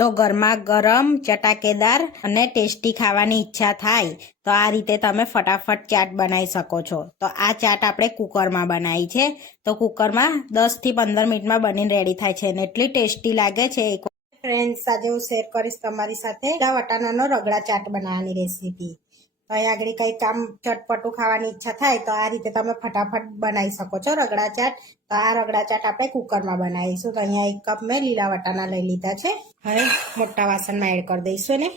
તો ગરમા ગરમ ચટાકેદાર અને ટેસ્ટી ખાવાની ઈચ્છા થાય તો આ રીતે તમે ફટાફટ ચાટ બનાવી શકો છો। તો આ ચાટ આપણે કુકરમાં બનાવી છે, તો કુકરમાં 10 થી 15 મિનિટમાં બનીને રેડી થાય છે અને એટલી ટેસ્ટી લાગે છે। ફ્રેન્ડ્સ, આજે હું શેર કરીશ તમારી સાથે વટાણાનો રગડા ચાટ બનાવવાની રેસીપી। તો અહીં આગળ કંઈ કામ ચટપટું ખાવાની ઈચ્છા થાય તો આ રીતે તમે ફટાફટ બનાવી શકો છો રગડા ચાટ। તો આ રગડા ચાટ આપણે કુકરમાં બનાવીશું। તો અહીંયા 1 કપ મેં લીલા વટાણા લઈ લીધા છે। હવે મોટા વાસણમાં એડ કરી દઈશું ને,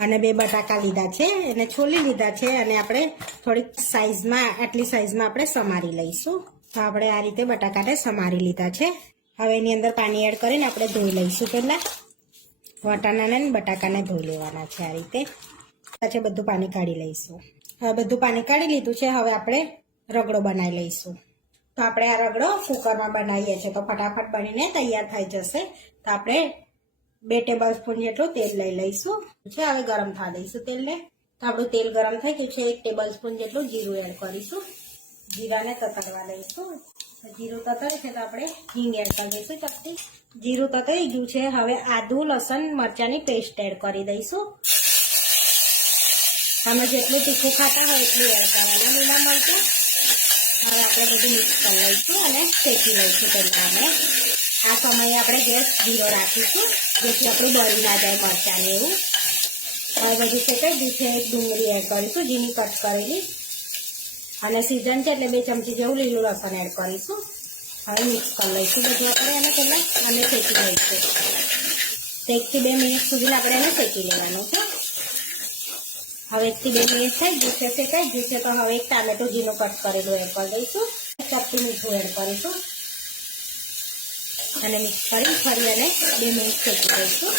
અને 2 બટાકા લીધા છે, એને છોલી લીધા છે અને આપણે થોડીક સાઈઝમાં, આટલી સાઈઝમાં આપણે સમારી લઈશું। તો આપણે આ રીતે બટાકાને સમારી લીધા છે। હવે એની અંદર પાણી એડ કરીને આપણે ધોઈ લઈશું। પહેલા વટાણાને અને બટાકાને ધોઈ લેવાના છે આ રીતે। પછી બધું પાણી કાઢી લઈશું। હવે બધું પાણી કાઢી લીધું છે। હવે આપણે રગડો બનાવી લઈશું। તો આપણે આ રગડો કુકરમાં બનાવીએ છીએ તો ફટાફટ બનીને તૈયાર થઈ જશે। તો આપણે 2 ટેબલ સ્પૂન જેટલું તેલ લઈ લઈશું। હવે ગરમ થવા દઈશું તેલને। તો આપણું તેલ ગરમ થઈ ગયું છે। 1 ટેબલ સ્પૂન જેટલું જીરું એડ કરીશું। જીરાને તતડવા દઈશું। જીરું તતડે છે તો આપણે હિંગ એડ કરી દઈશું ચપટી। જીરું તતડી ગયું છે। હવે આદુ લસણ મરચાંની પેસ્ટ એડ કરી દઈશું। તમે જેટલું તીખું ખાતા હોય એટલું એડ કરવાનું લીલા મરચું। હવે આપણે બધું મિક્સ કરી લઈશું અને શેકી લઈશું। પહેલાં આપણે આ સમયે આપણે ગેસ ધીરો રાખીશું જેથી આપણું બળી ના જાય મરચાંને એવું। હવે બધું શેકાઈ ગયું છે। 1 ડુંગળી એડ કરીશું ઝીણી કટ કરેલી, અને સીઝન છે એટલે 2 ચમચી જેવું લીલું લસણ એડ કરીશું। હવે મિક્સ કરી લઈશું બધું આપણે એને પહેલાં અને શેકી લઈશું। 1 થી 2 મિનિટ સુધી આપણે એને શેકી લેવાનું છે। હવે 1 થી 2 મિનિટ થઈ ગયું છે, શેકાઈ ગયું છે। તો હવે 1 ટામેટું ઝીણું કટ કરેલું એડ કરી દઈશું। ચપટી મીઠું એડ કરીશું અને મિક્સ કરી ફરી અને 2 મિનિટ શેકી દઈશું।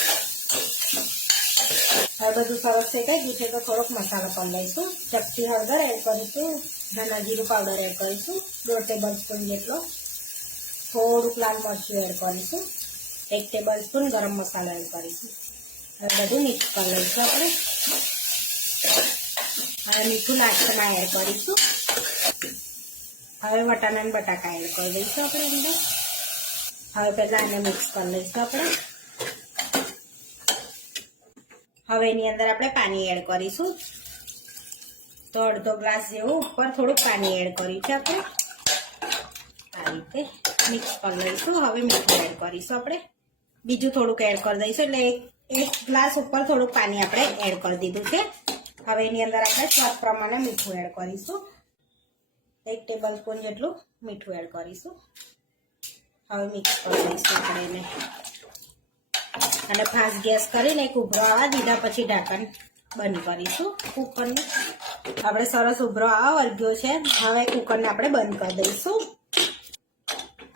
હવે બધું સરસ શેકાઈ ગયું છે તો થોડોક મસાલો કરી લઈશું। ચપટી હળદર એડ કરીશું, ધાણા જીરું પાવડર એડ કરીશું 2 ટેબલ સ્પૂન જેટલો, થોડુંક લાલ મરચું એડ કરીશું, 1 ટેબલ સ્પૂન ગરમ મસાલો એડ કરીશું। હવે બધું મિક્સ કરી લઈશું આપણે। હવે મીઠું લાસ્ટમાં એડ કરીશું। હવે વટાણા અને બટાકા એડ કરી દઈશું આપણે અંદર। હવે પહેલાં આને મિક્સ કરી લઈશું આપણે। હવે એની અંદર આપણે પાણી એડ કરીશું। તો અડધો ગ્લાસ જેવું ઉપર થોડુંક પાણી એડ કર્યું છે આપણે। આ રીતે મિક્સ કરી લઈશું। હવે મીઠું એડ કરીશું આપણે, બીજું થોડુંક એડ કરી દઈશું। એટલે 1 ગ્લાસ ઉપર થોડુંક પાણી આપણે એડ કરી દીધું છે। હવે એની અંદર આપણે સ્વાદ પ્રમાણે મીઠું એડ કરીશું। 1 ટેબલ સ્પૂન જેટલું મીઠું એડ કરીશું। હવે મિક્સ કરી દઈશું આપણે એને, અને ફાસ્ટ ગેસ કરીને એક ઉભરો આવવા દીધા પછી ઢાંકણ બંધ કરીશું કુકરનું। આપણે સરસ ઉભરો આવવા વર્ગ્યો છે। હવે કુકરને આપણે બંધ કરી દઈશું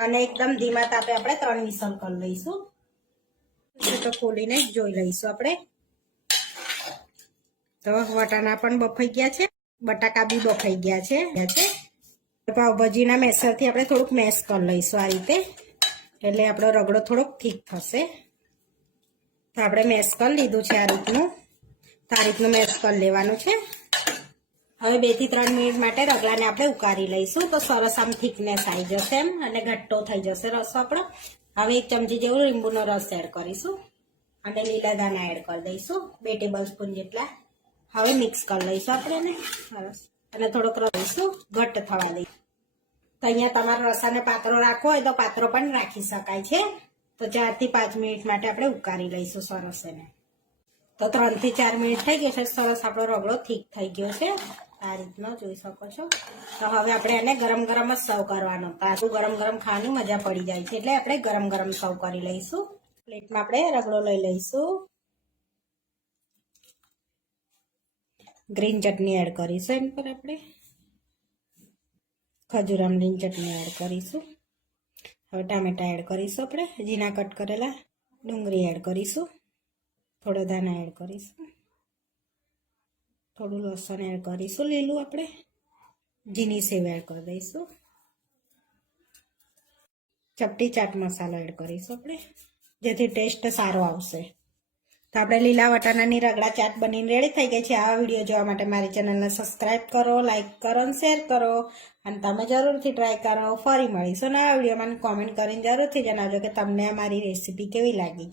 અને એકદમ ધીમા તાપે આપણે 3 વિસલ કરી લઈશું। તો ખોલીને જોઈ લઈશું આપણે। તો વટાણા પણ બફાઈ ગયા છે, બટાકા બી બફાઈ ગયા છે। પાવભાજીના મેસરથી આપણે થોડુંક મેશ કરી લઈશું આ રીતે, એટલે આપણો રગડો થોડોક ઠીક થશે। તો આપણે મેશ કરી લીધું છે આ રીતનું। તો આ રીતનું મેશ કરી લેવાનું છે। હવે 2 થી 3 મિનિટ માટે રગડાને આપણે ઉકાળી લઈશું। તો સરસ આમ થિકનેસ આવી જશે એમ, અને ઘટ્ટો થઈ જશે રસ આપણો। હવે 1 ચમચી જેવું લીંબુનો રસ એડ કરીશું અને લીલા ધાણા એડ કરી દઈશું 2 ટેબલ સ્પૂન જેટલા। હવે મિક્સ કરી લઈશું આપણે એને સરસ, અને થોડોક રહીશું ઘટ્ટ થવા દઈશું। તો અહીંયા તમારે રસાને પાતળો રાખવો હોય તો પાતળો પણ રાખી શકાય છે। તો 4 થી 5 મિનિટ માટે આપણે ઉકાળી લઈશું સરસ એને। તો 3 થી 4 મિનિટ થઈ ગઈ છે, સરસ આપણો રગડો ઠીક થઈ ગયો છે આ રીતનો જોઈ શકો છો। તો હવે આપણે એને ગરમ ગરમ જ સર્વ કરવાનો। પાછું ગરમ ગરમ ખાવાની મજા પડી જાય છે, એટલે આપણે ગરમ ગરમ સર્વ કરી લઈશું। પ્લેટમાં આપણે રગડો લઈ લઈશું, ગ્રીન ચટણી એડ કરીશું એમ પર આપણે, ખજૂર આમલીની ચટણી એડ કરીશું। હવે ટામેટા એડ કરીશું આપણે, ઝીણા કટ કરેલા ડુંગળી એડ કરીશું, થોડા ધાણા એડ કરીશું, થોડું લસણ એડ કરીશું લીલું આપણે, ઝીણી સેવ એડ કરી દઈશું, ચપટી ચાટ મસાલો એડ કરીશું આપણે, જેથી ટેસ્ટ સારો આવશે। તો આપણે લીલા વટાણાની રગડા ચાટ બનીને રેડી થઈ ગઈ છે। આ વિડીયો જોવા માટે મારી ચેનલને સબસ્ક્રાઈબ કરો, લાઈક કરો અને શેર કરો, અને તમે જરૂરથી ટ્રાય કરો। ફરી મળીશું નવા વિડીયોમાં। કોમેન્ટ કરીને જરૂરથી જણાવજો કે તમને અમારી રેસીપી કેવી લાગી।